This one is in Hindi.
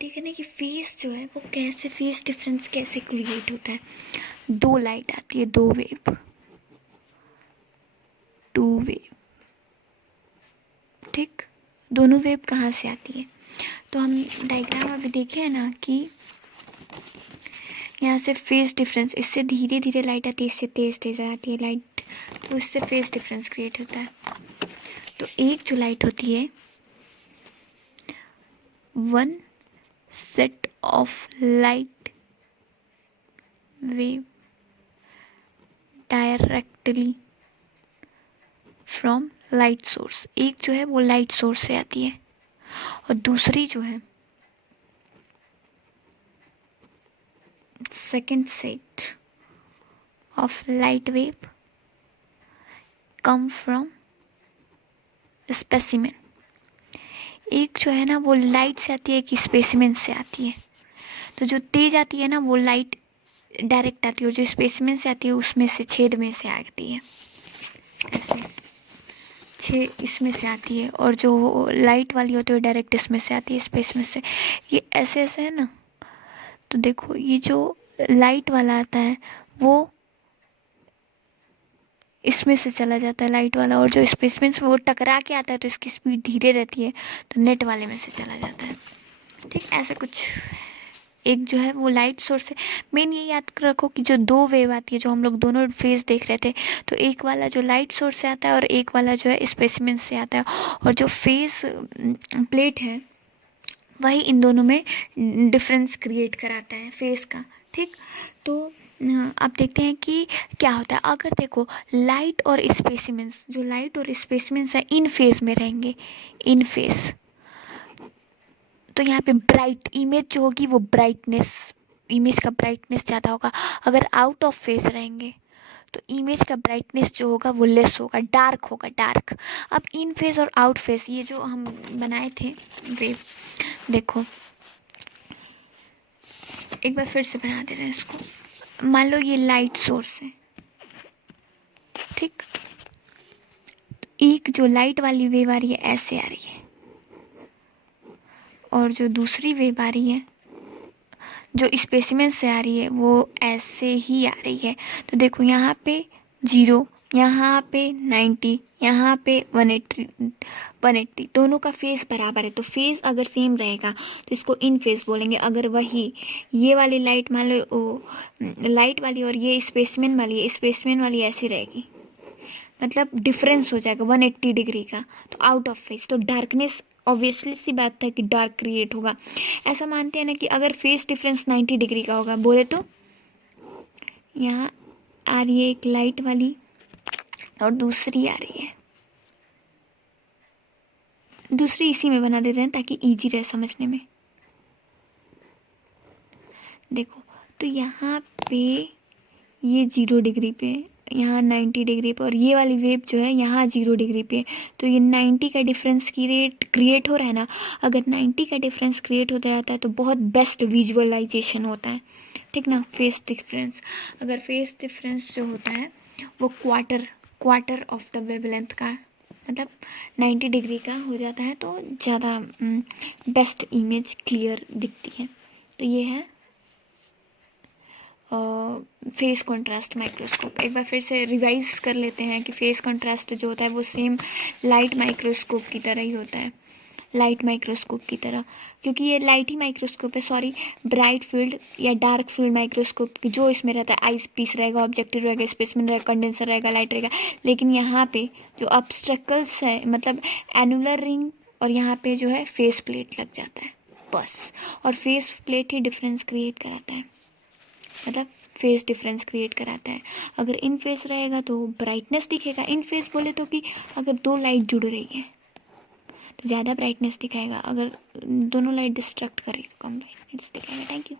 देखें ना कि फेस जो है वो कैसे, फेस डिफरेंस कैसे क्रिएट होता है। दो लाइट आती है, दो वेव, टू वेव, ठीक। दोनों वेव कहाँ से आती है, तो हम डायग्राम अभी देखे हैं ना कि यहाँ से फेस डिफरेंस, इससे धीरे धीरे लाइट आती है, इससे तेज तेज आती है लाइट, तो इससे फेस डिफरेंस क्रिएट होता है। तो एक जो लाइट होती है, one set of light wave directly from light source, एक जो है वो लाइट सोर्स से आती है, और दूसरी जो है second set of light wave come from specimen. एक जो है ना वो लाइट से आती है, एक स्पेसिमेन से आती है। तो जो तेज आती है ना वो लाइट डायरेक्ट आती है, और जो स्पेसिमेन से आती है उसमें से, छेद में से आती है, ऐसे छेद इसमें से आती है, और जो लाइट वाली होती है डायरेक्ट इसमें से आती है, स्पेस में से। ये ऐसे ऐसे है ना। तो देखो ये जो लाइट वाला आता है वो इसमें से चला जाता है लाइट वाला, और जो स्पेसमेन से वो टकरा के आता है तो इसकी स्पीड धीरे रहती है, तो नेट वाले में से चला जाता है, ठीक। ऐसा कुछ एक जो है वो लाइट सोर्स है। मेन ये याद रखो कि जो दो वेव आती है, जो हम लोग दोनों फेज देख रहे थे, तो एक वाला जो लाइट सोर्स से आता है और एक वाला जो है स्पेसिमेन से आता है, और जो फेस प्लेट है वही इन दोनों में डिफरेंस क्रिएट कराता है फेस का, ठीक। तो अब देखते हैं कि क्या होता है अगर देखो लाइट और स्पेसिमेंस, जो लाइट और स्पेसिमेंस है इन फेज में रहेंगे, इन फेज, तो यहाँ पे ब्राइट इमेज जो होगी वो ब्राइटनेस, इमेज का ब्राइटनेस ज़्यादा होगा। अगर आउट ऑफ फेज रहेंगे तो इमेज का ब्राइटनेस जो होगा वो लेस होगा, डार्क होगा, डार्क। अब इन फेज और आउट फेज, ये जो हम बनाए थे वेव, देखो एक बार फिर से बना दे रहे हैं इसको। मान लो ये लाइट सोर्स है, ठीक। एक जो लाइट वाली वेव आ रही है ऐसे आ रही है, और जो दूसरी वेव आ रही है जो स्पेसिमेन से आ रही है वो ऐसे ही आ रही है। तो देखो यहाँ पे 0, यहाँ पे 90, यहाँ पे 180 दोनों का फेज बराबर है। तो फेज अगर सेम रहेगा तो इसको इन फेज बोलेंगे। अगर वही ये वाली लाइट मान लो लाइट वाली और ये स्पेसमेन वाली ऐसी रहेगी, मतलब डिफरेंस हो जाएगा 180 डिग्री का, तो आउट ऑफ फेज। तो डार्कनेस ऑब्वियसली सी बात है कि डार्क क्रिएट होगा। ऐसा मानते हैं ना कि अगर फेस डिफरेंस 90 डिग्री का होगा बोले तो यहाँ आ रही है एक लाइट वाली और दूसरी आ रही है, दूसरी इसी में बना दे रहे हैं ताकि इजी रहे समझने में। देखो तो यहाँ पे ये 0 डिग्री पे, यहाँ 90 डिग्री पे, और ये वाली वेव जो है यहाँ 0 डिग्री पे। तो ये 90 का डिफरेंस क्रिएट हो रहा है ना। अगर 90 का डिफरेंस क्रिएट होता जाता है तो बहुत बेस्ट विजुअलाइजेशन होता है, ठीक ना। फेस डिफरेंस, अगर फेस डिफरेंस जो होता है वो क्वार्टर ऑफ द वेवलेंथ का, मतलब 90 डिग्री का हो जाता है तो ज़्यादा बेस्ट इमेज क्लियर दिखती है। तो ये है फेस कंट्रास्ट माइक्रोस्कोप। एक बार फिर से रिवाइज कर लेते हैं कि फेस कंट्रास्ट जो होता है वो सेम लाइट माइक्रोस्कोप की तरह ही होता है, लाइट माइक्रोस्कोप की तरह, क्योंकि ये लाइट ही माइक्रोस्कोप है। सॉरी, ब्राइट फील्ड या डार्क फील्ड माइक्रोस्कोप की जो इसमें रहता है, आई पीस रहेगा, ऑब्जेक्टिव रहेगा, स्पेसिमेन रहेगा, कंडेंसर रहेगा, लाइट रहेगा। लेकिन यहाँ पे जो ऑब्स्टेकल्स है, मतलब एनुलर रिंग, और यहाँ पे जो है फेस प्लेट लग जाता है बस। और फेस प्लेट ही डिफरेंस क्रिएट कराता है, मतलब फेस डिफरेंस क्रिएट कराता है। अगर इन फेस रहेगा तो ब्राइटनेस दिखेगा। इन फेस बोले तो कि अगर दो लाइट जुड़ रही है तो ज़्यादा ब्राइटनेस दिखाएगा, अगर दोनों लाइट डिस्ट्रैक्ट कर रही है तो कम ब्राइटनेस दिखाएगा। Thank you.